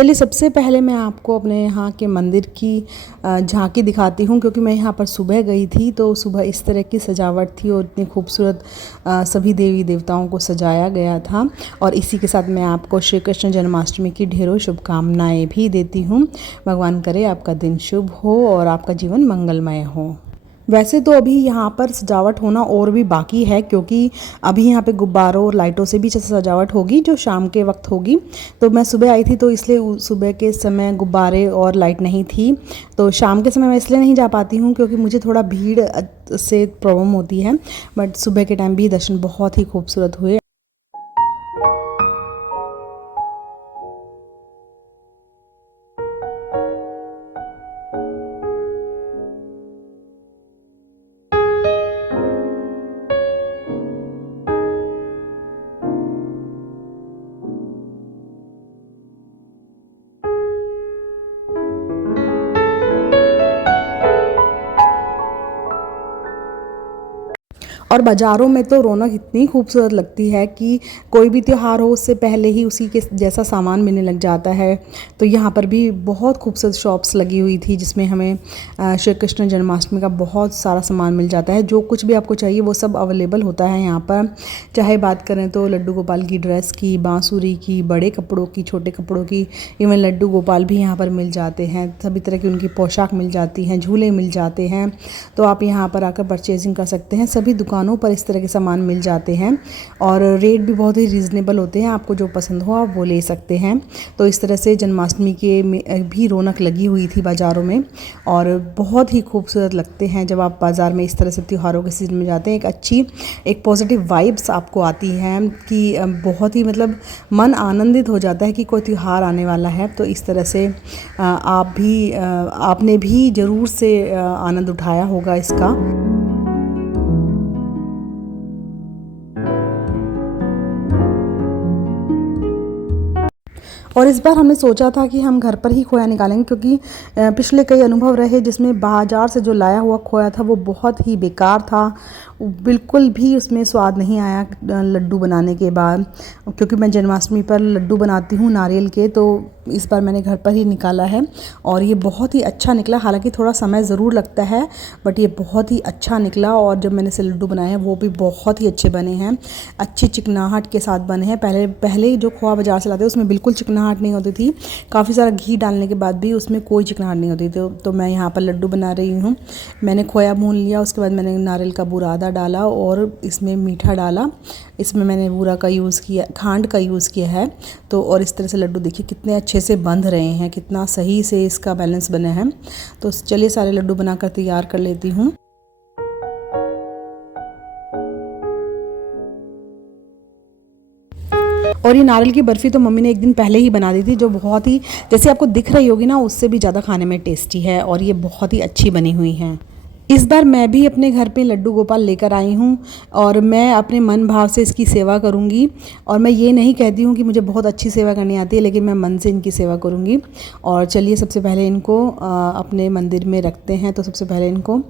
चलिए सबसे पहले मैं आपको अपने यहाँ के मंदिर की झांकी दिखाती हूँ, क्योंकि मैं यहाँ पर सुबह गई थी तो सुबह इस तरह की सजावट थी और इतनी खूबसूरत सभी देवी देवताओं को सजाया गया था। और इसी के साथ मैं आपको श्री कृष्ण जन्माष्टमी की ढेरों शुभकामनाएं भी देती हूँ। भगवान करे आपका दिन शुभ हो और आपका जीवन मंगलमय हो। वैसे तो अभी यहाँ पर सजावट होना और भी बाकी है, क्योंकि अभी यहाँ पे गुब्बारों और लाइटों से भी सजावट होगी जो शाम के वक्त होगी। तो मैं सुबह आई थी तो इसलिए सुबह के समय गुब्बारे और लाइट नहीं थी। तो शाम के समय मैं इसलिए नहीं जा पाती हूँ क्योंकि मुझे थोड़ा भीड़ से प्रॉब्लम होती है। बट सुबह के टाइम भी दर्शन बहुत ही खूबसूरत हुए। और बाज़ारों में तो रौनक इतनी खूबसूरत लगती है कि कोई भी त्यौहार हो उससे पहले ही उसी के जैसा सामान मिलने लग जाता है। तो यहाँ पर भी बहुत खूबसूरत शॉप्स लगी हुई थी जिसमें हमें श्री कृष्ण जन्माष्टमी का बहुत सारा सामान मिल जाता है। जो कुछ भी आपको चाहिए वो सब अवेलेबल होता है यहाँ पर। चाहे बात करें तो लड्डू गोपाल की ड्रेस की, बांसुरी की, बड़े कपड़ों की, छोटे कपड़ों की, इवन लड्डू गोपाल भी यहाँ पर मिल जाते हैं। सभी तरह की उनकी पोशाक मिल जाती हैं, झूले मिल जाते हैं। तो आप यहाँ पर आकर परचेजिंग कर सकते हैं। सभी दुकानों पर इस तरह के सामान मिल जाते हैं और रेट भी बहुत ही रीज़नेबल होते हैं। आपको जो पसंद हो आप वो ले सकते हैं। तो इस तरह से जन्माष्टमी के भी रौनक लगी हुई थी बाज़ारों में और बहुत ही खूबसूरत लगते हैं जब आप बाज़ार में इस तरह से त्योहारों के सीज़न में जाते हैं। एक पॉजिटिव वाइब्स आपको आती हैं कि बहुत ही मतलब मन आनंदित हो जाता है कि कोई त्यौहार आने वाला है। तो इस तरह से आपने भी ज़रूर से आनंद उठाया होगा इसका। और इस बार हमने सोचा था कि हम घर पर ही खोया निकालेंगे, क्योंकि पिछले कई अनुभव रहे जिसमें बाज़ार से जो लाया हुआ खोया था वो बहुत ही बेकार था। बिल्कुल भी उसमें स्वाद नहीं आया लड्डू बनाने के बाद। क्योंकि मैं जन्माष्टमी पर लड्डू बनाती हूँ नारियल के, तो इस बार मैंने घर पर ही निकाला है और ये बहुत ही अच्छा निकला। हालांकि थोड़ा समय ज़रूर लगता है बट ये बहुत ही अच्छा निकला। और जब मैंने से लड्डू बनाए हैं वो भी बहुत ही अच्छे बने हैं, अच्छी चिकनाहट के साथ बने हैं। पहले जो खोआ बाज़ार से लाते उसमें बिल्कुल चिकनाहट नहीं होती थी। काफ़ी सारा घी डालने के बाद भी उसमें कोई चिकनाहट नहीं होती थी। तो मैं यहाँ पर लड्डू बना रही हूँ। मैंने खोया भून लिया, उसके बाद मैंने नारियल का बुरादा डाला और इसमें मीठा डाला। इसमें मैंने बूरा का यूज़ किया, खांड का यूज़ किया है। तो और इस तरह से लड्डू देखिए कितने अच्छे से बंध रहे हैं, कितना सही से इसका बैलेंस बना है। तो चलिए सारे लड्डू बनाकर तैयार कर लेती हूँ। और ये नारियल की बर्फ़ी तो मम्मी ने एक दिन पहले ही बना दी थी, जो बहुत ही जैसे आपको दिख रही होगी ना उससे भी ज़्यादा खाने में टेस्टी है और ये बहुत ही अच्छी बनी हुई है। इस बार मैं भी अपने घर पे लड्डू गोपाल लेकर आई हूँ और मैं अपने मन भाव से इसकी सेवा करूँगी। और मैं ये नहीं कहती हूँ कि मुझे बहुत अच्छी सेवा करनी आती है, लेकिन मैं मन से इनकी सेवा करूँगी। और चलिए सबसे पहले इनको अपने मंदिर में रखते हैं। तो सबसे पहले इनको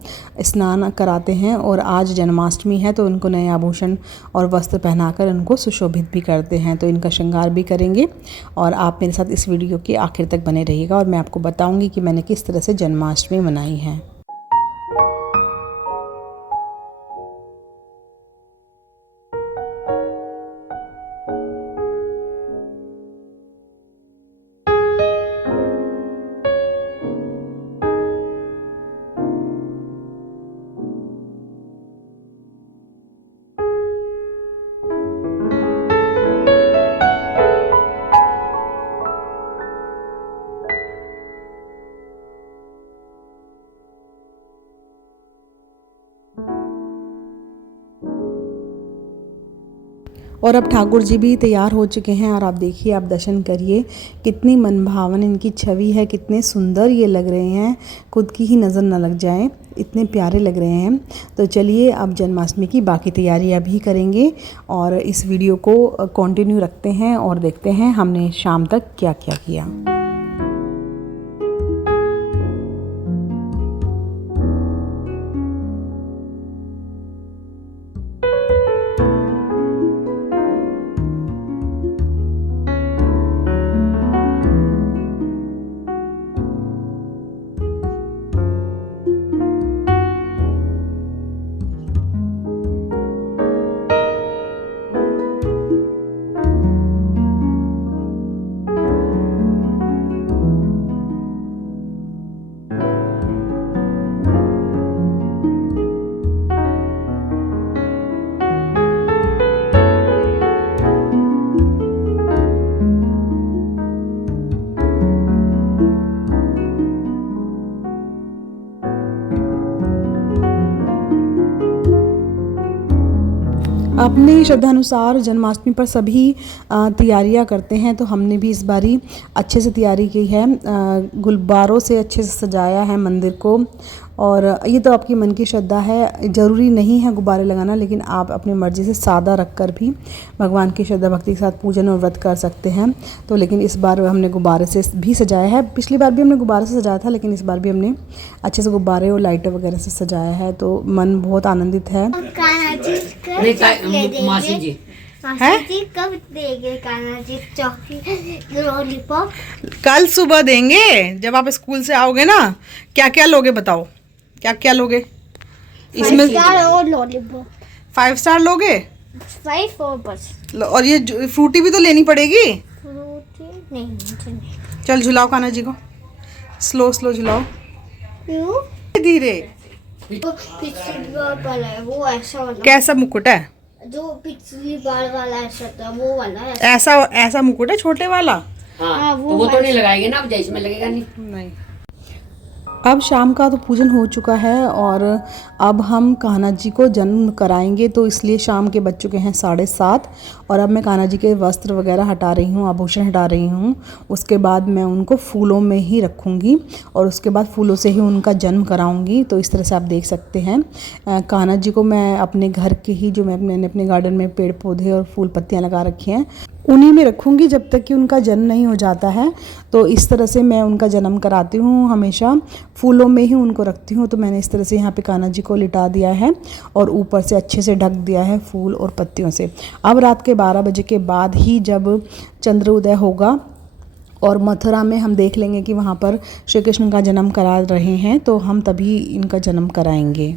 स्नान कराते हैं और आज जन्माष्टमी है तो इनको नए आभूषण और वस्त्र पहनाकर इनको सुशोभित भी करते हैं। तो इनका श्रृंगार भी करेंगे और आप मेरे साथ इस वीडियो के आखिर तक बने रहिएगा और मैं आपको बताऊँगी कि मैंने किस तरह से जन्माष्टमी मनाई है। और अब ठाकुर जी भी तैयार हो चुके हैं और आप देखिए, आप दर्शन करिए कितनी मनभावन इनकी छवि है, कितने सुंदर ये लग रहे हैं, खुद की ही नज़र न लग जाए, इतने प्यारे लग रहे हैं। तो चलिए अब जन्माष्टमी की बाकी तैयारियां भी करेंगे और इस वीडियो को कंटिन्यू रखते हैं और देखते हैं हमने शाम तक क्या क्या किया। अपनी श्रद्धानुसार जन्माष्टमी पर सभी तैयारियां करते हैं, तो हमने भी इस बारी अच्छे से तैयारी की है। गुब्बारों से अच्छे से सजाया है मंदिर को। और ये तो आपकी मन की श्रद्धा है, ज़रूरी नहीं है गुब्बारे लगाना, लेकिन आप अपनी मर्ज़ी से सादा रख कर भी भगवान की श्रद्धा भक्ति के साथ पूजन और व्रत कर सकते हैं। तो लेकिन इस बार हमने गुब्बारे से भी सजाया है। पिछली बार भी हमने गुब्बारे से सजाया था, लेकिन इस बार भी हमने अच्छे से गुब्बारे और लाइटें वगैरह से सजाया है, तो मन बहुत आनंदित है। मासी जी कब देंगे कान्हा जी चॉकलेट लॉलीपॉप? कल सुबह देंगे, जब आप स्कूल से आओगे ना। क्या क्या लोगे बताओ, क्या क्या लोगे इसमें? 5 स्टार और लॉलीपॉप। 5 स्टार लोगे 5 और बस। और ये फ्रूटी भी तो लेनी पड़ेगी। फ्रूटी नहीं, मुझे नहीं। चल झुलाओ कान्हा जी को, स्लो स्लो झुलाओ, क्यों? धीरे। वो पिछली बार वाला है, वो ऐसा वाला। कैसा मुकुट है? जो पिछली बार वाला ऐसा था, वो वाला है। ऐसा ऐसा मुकुट है छोटे वाला? हाँ, तो वो तो नहीं लगाएंगे ना, अब इसमें लगेगा नहीं। अब शाम का तो पूजन हो चुका है और अब हम कान्हा जी को जन्म कराएंगे, तो इसलिए शाम के बज चुके हैं 7:30 और अब मैं कान्हा जी के वस्त्र वगैरह हटा रही हूँ, आभूषण हटा रही हूँ। उसके बाद मैं उनको फूलों में ही रखूँगी और उसके बाद फूलों से ही उनका जन्म कराऊँगी। तो इस तरह से आप देख सकते हैं कान्हा जी को मैं अपने घर के ही, जो मैंने अपने गार्डन में पेड़ पौधे और फूल पत्तियाँ लगा रखी हैं, उन्हीं में रखूँगी जब तक कि उनका जन्म नहीं हो जाता है। तो इस तरह से मैं उनका जन्म कराती हूँ, हमेशा फूलों में ही उनको रखती हूँ। तो मैंने इस तरह से यहाँ पे कान्हा जी को लिटा दिया है और ऊपर से अच्छे से ढक दिया है फूल और पत्तियों से। अब रात के 12 बजे के बाद ही जब चंद्रोदय होगा और मथुरा में हम देख लेंगे कि वहाँ पर श्री कृष्ण का जन्म करा रहे हैं, तो हम तभी इनका जन्म कराएंगे।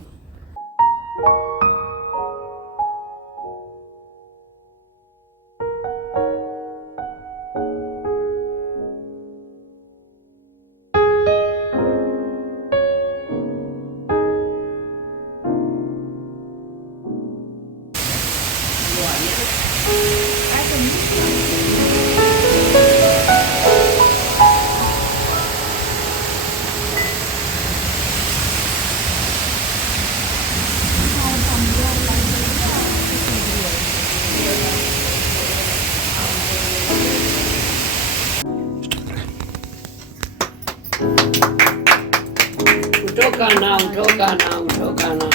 उठो कान्हा, उठो कान्हा, उठो कान्हा,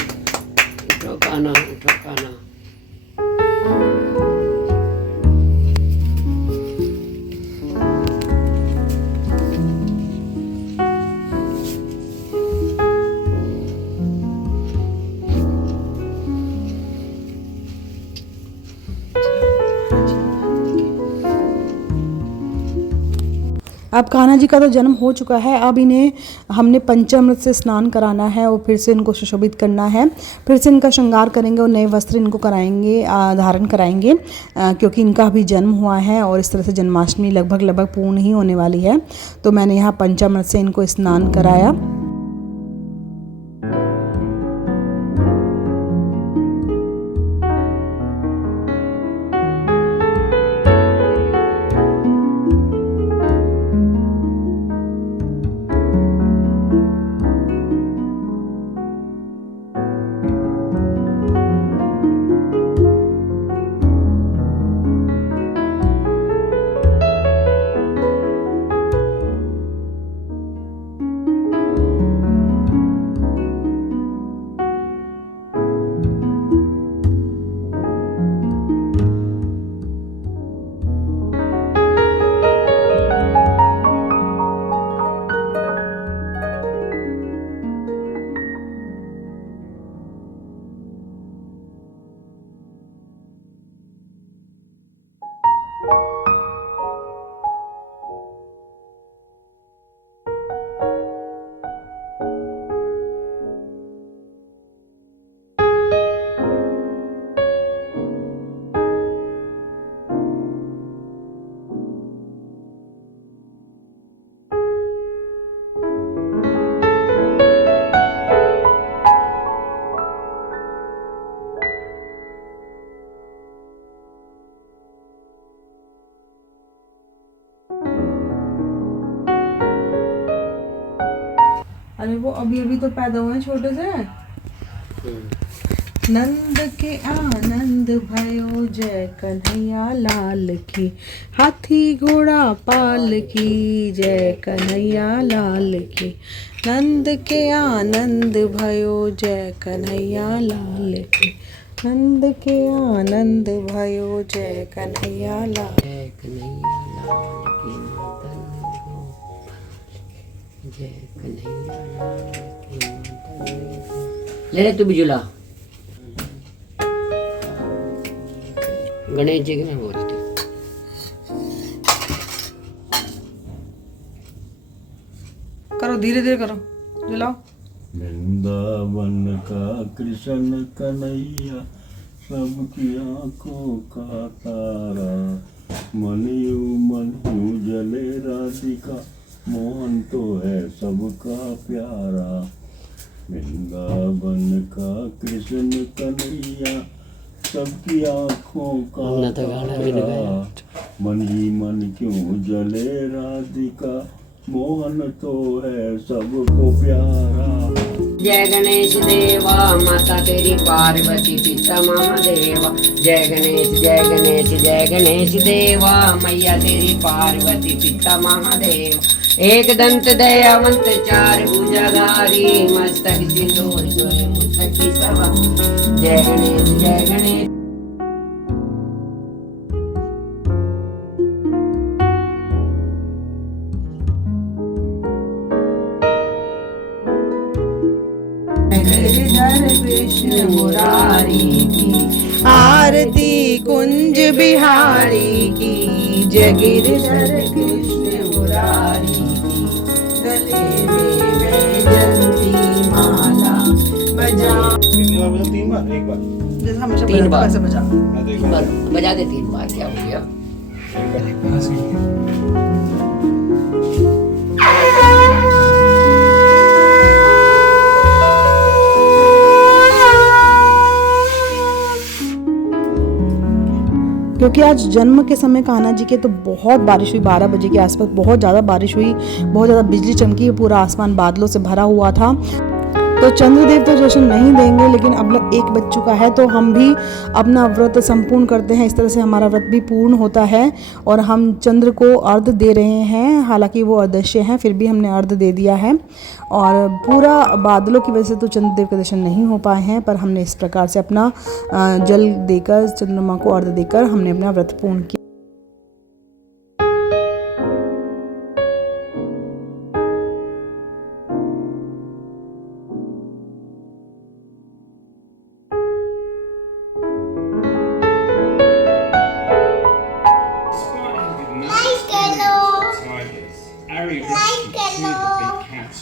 उठो कान्हा, उठो कान्हा। अब कान्हा जी का तो जन्म हो चुका है, अब इन्हें हमने पंचामृत से स्नान कराना है और फिर से इनको सुशोभित करना है, फिर से इनका श्रृंगार करेंगे और नए वस्त्र इनको कराएंगे, धारण कराएंगे, क्योंकि इनका अभी जन्म हुआ है और इस तरह से जन्माष्टमी लगभग पूर्ण ही होने वाली है। तो मैंने यहाँ पंचामृत से इनको स्नान कराया। अरे वो अभी अभी तो पैदा हुए हैं छोटे से। नंद के आनंद भयो जय कन्हैया लाल की, हाथी घोड़ा पाल की जय कन्हैया लाल की, नंद के आनंद भयो जय कन्हैया लाल की, नंद के आनंद भयो जय कन्हैया लाल। जय कन्हैया लाल की माता जय कन्हैया लाल की माता। ले तू भी झूला। गणेश जी के मैं बोलती करो, धीरे धीरे करो, झुलाओ। वृंदावन का कृष्ण कन्हैया, सबकी आंखों का तारा, मनियू मनियू जले राधिका, मोहन तो है सबका प्यारा। वृंदावन का कृष्ण कन्हैया, सबकी आंखों का तारा, मन ही मन क्यों जले राधिका, मोहन तो है सबको प्यारा। जय गणेश देवा माता तेरी पार्वती पिता महादेवा, जय गणेश जय गणेश जय गणेश देवा, मैया तेरी पार्वती पिता महादेवा, एक दंत दयावंत चार भुजाधारी, मस्तक सिंदूर सोए मुस्तकी सवा, जय गणेश जय गणेश। कृष्ण मुरारी की, आरती कुंज बिहारी की, जगिरधर कृष्ण मुरारी की, गले में वैजयंती माला बजा। तीन बार एक बार जैसे हमेशा तीन बार। वैसे बजा। बजा दे 3 बार, क्या हो गया? क्योंकि आज जन्म के समय कान्हा जी के तो बहुत बारिश हुई, 12 बजे के आसपास बहुत ज़्यादा बारिश हुई, बहुत ज़्यादा बिजली चमकी, पूरा आसमान बादलों से भरा हुआ था। तो चंद्रदेव तो जश्न नहीं देंगे, लेकिन अब एक बज चुका है तो हम भी अपना व्रत संपूर्ण करते हैं। इस तरह से हमारा व्रत भी पूर्ण होता है और हम चंद्र को अर्घ दे रहे हैं। हालांकि वो अदृश्य हैं, फिर भी हमने अर्घ दे दिया है। और पूरा बादलों की वजह से तो चंद्रदेव के दर्शन नहीं हो पाए हैं, पर हमने इस प्रकार से अपना जल देकर, चंद्रमा को अर्घ देकर हमने अपना व्रत पूर्ण किया। Ari rescued 2 of the big cats.